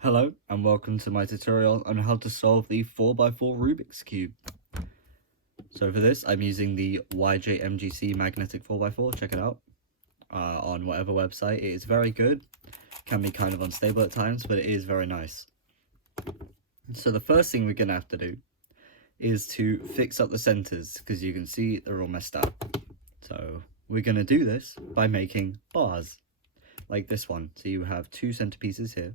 Hello and welcome to my tutorial on how to solve the 4x4 Rubik's Cube. So for this I'm using the YJMGC magnetic 4x4, check it out, on whatever website. It is very good, can be kind of unstable at times, but it is very nice. So the first thing we're going to have to do is to fix up the centers, because you can see they're all messed up. So we're going to do this by making bars, like this one. So you have two centerpieces here,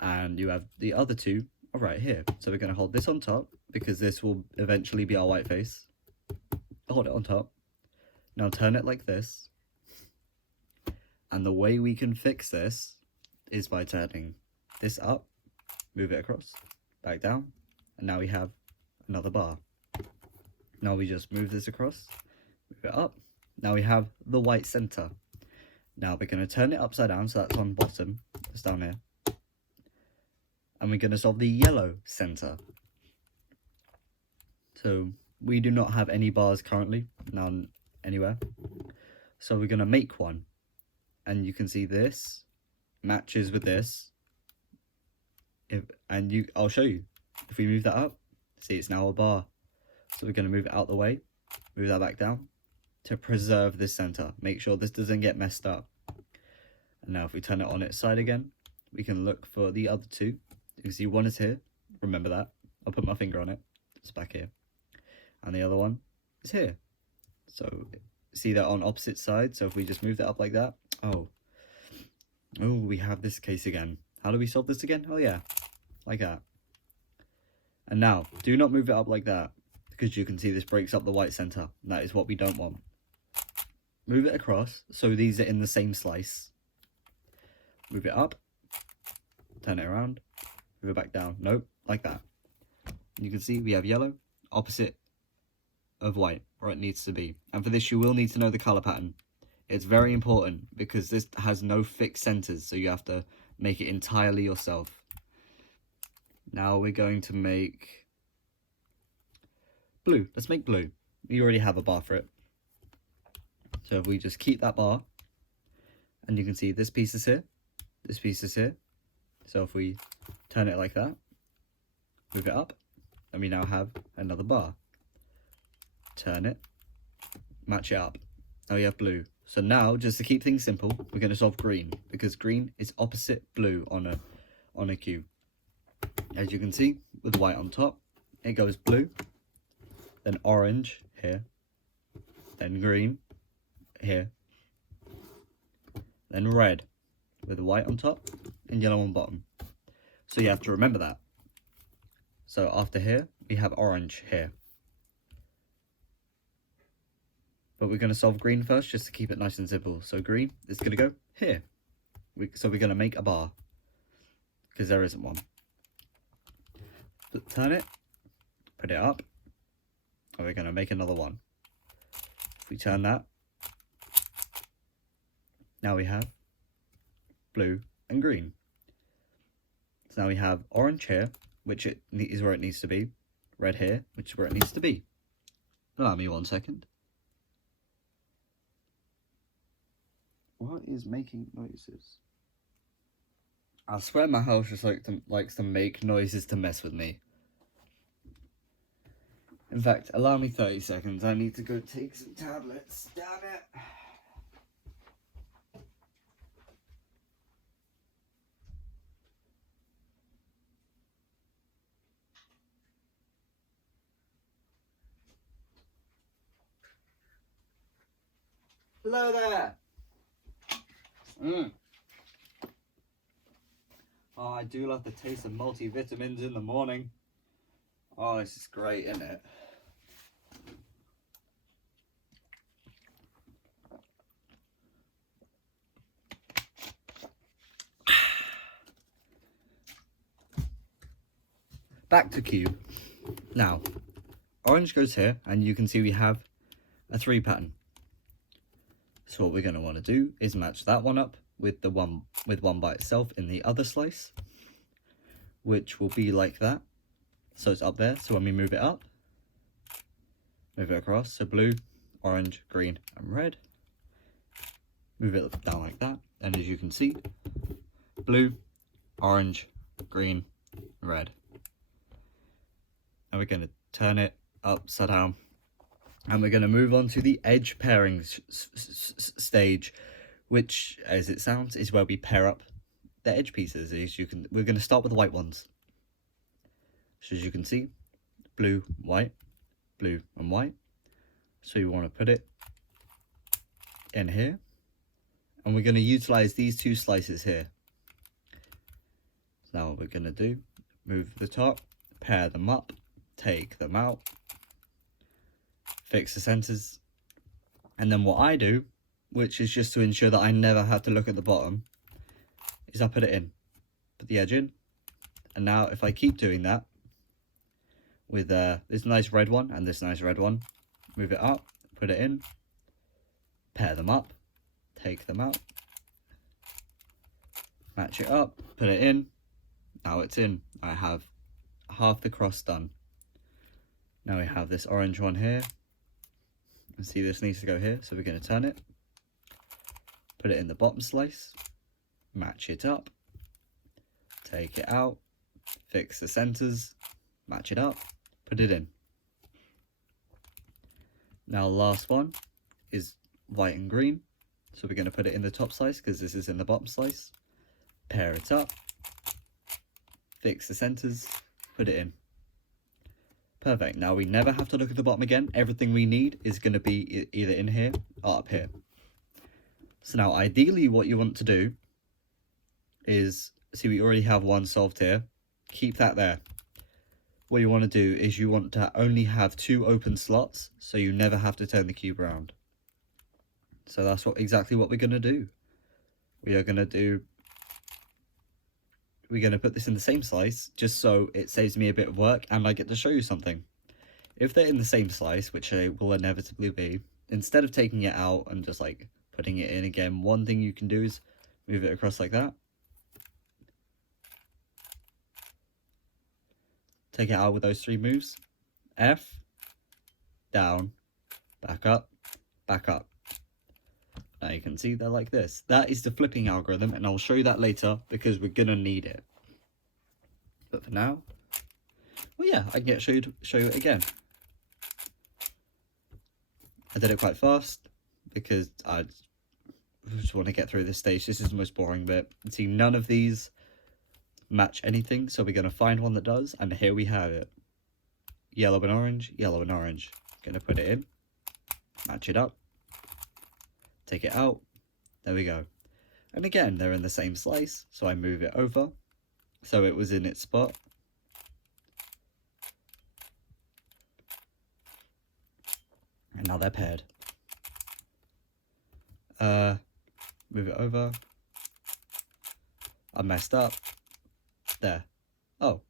and you have the other two are right here. So we're going to hold this on top because this will eventually be our white face. Hold it on top. Now turn it like this. And the way we can fix this is by turning this up, move it across, back down, and now we have another bar. Now we just move this across, move it up. Now we have the white center. Now we're going to turn it upside down, so that's on bottom, it's down here. And we're going to solve the yellow center. So we do not have any bars currently, none anywhere. So we're going to make one. And you can see this matches with this. I'll show you. If we move that up, see, it's now a bar. So we're going to move it out the way, move that back down to preserve this center. Make sure this doesn't get messed up. And now if we turn it on its side again, we can look for the other two. You can see one is here, remember that. I'll put my finger on it, it's back here. And the other one is here. So see that on opposite sides. So if we just move that up like that, oh, we have this case again. How do we solve this again? Oh yeah, like that. And now, do not move it up like that, because you can see this breaks up the white center. That is what we don't want. Move it across, so these are in the same slice. Move it up, turn it around, move it back down. Nope, like that. You can see we have yellow, opposite of white, where it needs to be. And for this, you will need to know the color pattern. It's very important because this has no fixed centers, so you have to make it entirely yourself. Now we're going to make blue. Let's make blue. We already have a bar for it. So if we just keep that bar, and you can see this piece is here, this piece is here. So if we turn it like that, move it up, and we now have another bar. Turn it, match it up. Now we have blue. So now, just to keep things simple, we're going to solve green, because green is opposite blue on a cube. As you can see, with white on top, it goes blue, then orange here, then green here, then red with white on top and yellow on bottom. So you have to remember that. So after here, we have orange here. But we're going to solve green first, just to keep it nice and simple. So green is going to go here. So we're going to make a bar, because there isn't one. Turn it, put it up, and we're going to make another one. If we turn that, now we have blue and green. So now we have orange here, which is where it needs to be, red here, which is where it needs to be. Allow me 1 second. What is making noises? I swear my house just likes to make noises to mess with me. In fact, allow me 30 seconds. I need to go take some tablets. Damn it. Hello there. Oh, I do love the taste of multivitamins in the morning. Oh, this is great, isn't it? Back to cube. Now, orange goes here, and you can see we have a 3 pattern. So what we're going to want to do is match that one up with the one by itself in the other slice, which will be like that. So it's up there. So when we move it up, move it across. So blue, orange, green, and red. Move it down like that, and as you can see, blue, orange, green, red. And we're going to turn it upside down. And we're going to move on to the edge pairing stage, which, as it sounds, is where we pair up the edge pieces. We're going to start with the white ones. So as you can see, blue, and white. So you want to put it in here. And we're going to utilize these two slices here. So now what we're going to do, move the top, pair them up, take them out, fix the centers. And then what I do, which is just to ensure that I never have to look at the bottom, is I put it in, put the edge in. And now if I keep doing that with this nice red one and this nice red one, move it up, put it in, pair them up, take them out, match it up, put it in. Now it's in. I have half the cross done. Now we have this orange one here. And see, this needs to go here, so we're going to turn it, put it in the bottom slice, match it up, take it out, fix the centers, match it up, put it in. Now the last one is white and green, so we're going to put it in the top slice because this is in the bottom slice, pair it up, fix the centers, put it in. Perfect. Now we never have to look at the bottom again. Everything we need is going to be either in here or up here. So now ideally what you want to do is, see, we already have one solved here. Keep that there. What you want to do is you want to only have 2 open slots, so you never have to turn the cube around. So that's exactly what we're going to do. We're going to put this in the same slice, just so it saves me a bit of work and I get to show you something. If they're in the same slice, which they will inevitably be, instead of taking it out and just like putting it in again, one thing you can do is move it across like that. Take it out with those 3 moves. F, down, back up, back up. Now you can see they're like this. That is the flipping algorithm, and I'll show you that later because we're gonna need it. But for now, well, yeah, I can show you it again. I did it quite fast because I just want to get through this stage. This is the most boring bit. See, none of these match anything, so we're gonna find one that does, and here we have it. Yellow and orange, yellow and orange. Gonna put it in, match it up, take it out, there we go. And again, they're in the same slice, so I move it over, so it was in its spot. And now they're paired. Move it over. I messed up. There. Oh.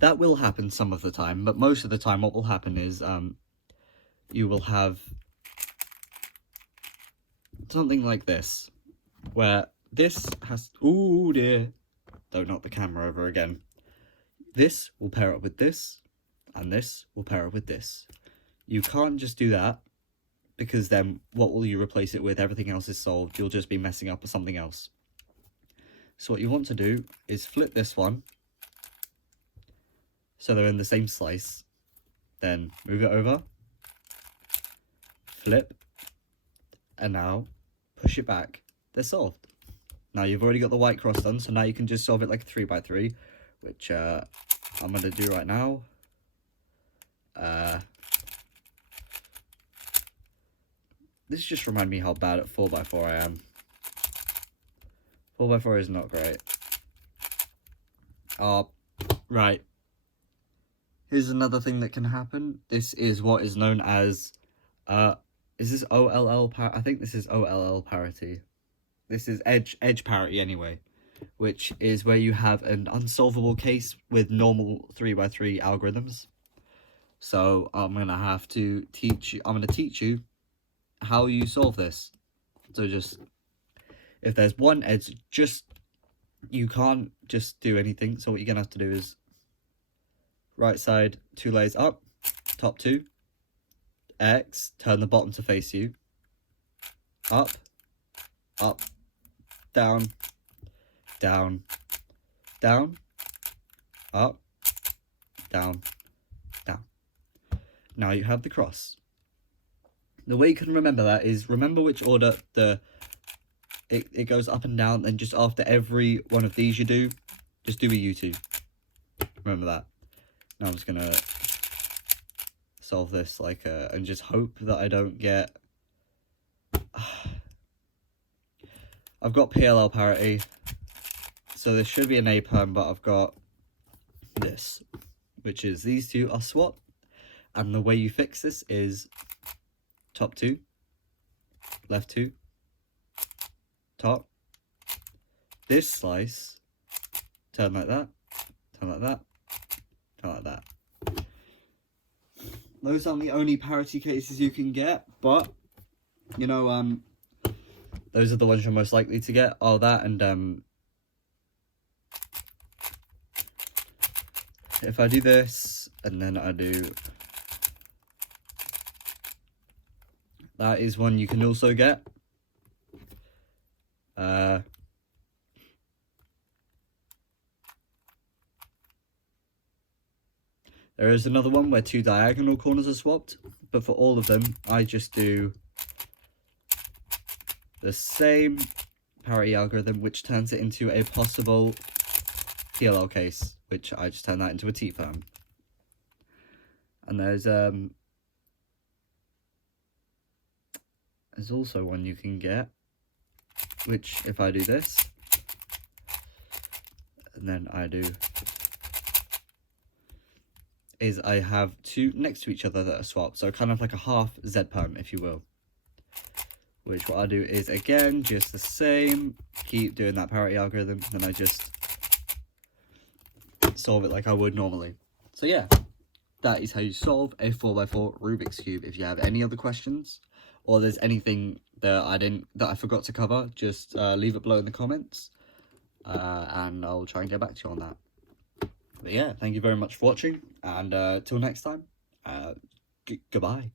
That will happen some of the time, but most of the time what will happen is you will have something like this, where this has, ooh dear, don't knock the camera over again. This will pair up with this, and this will pair up with this. You can't just do that, because then what will you replace it with? Everything else is solved. You'll just be messing up with something else. So what you want to do is flip this one, so they're in the same slice, then move it over, flip, and now push it back. They're solved. Now you've already got the white cross done, so now you can just solve it like a 3x3, which I'm going to do right now. This just reminds me how bad at 4x4 I am. 4x4 is not great. Right. Here's another thing that can happen. This is what is known as, is this OLL I think this is OLL parity. This is edge parity anyway, which is where you have an unsolvable case with normal 3x3 algorithms. So I'm gonna teach you how you solve this. So just, if there's one edge, you can't just do anything. So what you're gonna have to do is right side 2 layers up, top 2, X, turn the bottom to face you, up, down, down, down, up, down, down. Now you have the cross. The way you can remember that is remember which order it goes up and down, and just after every one of these you do, just do a U2. Remember that. Now I'm just gonna solve this like and just hope that I don't get. I've got PLL parity, so this should be an A perm, but I've got this, which is these two are swapped, and the way you fix this is top two, left two, top, this slice, turn like that, turn like that, turn like that. Those aren't the only parity cases you can get, but, you know, those are the ones you're most likely to get. Oh, that and, if I do this, and then I do... That is one you can also get. There is another one where two diagonal corners are swapped, but for all of them, I just do the same parity algorithm, which turns it into a possible PLL case, which I just turn that into a T-perm. And there's also one you can get, which if I do this, and then I do, is I have two next to each other that are swapped, so kind of like a half Z perm, if you will. Which what I do is, again, just the same, keep doing that parity algorithm, then I just solve it like I would normally. So yeah, that is how you solve a 4x4 Rubik's Cube. If you have any other questions, or there's anything that I forgot to cover, just leave it below in the comments, and I'll try and get back to you on that. But yeah, thank you very much for watching, and till next time, goodbye.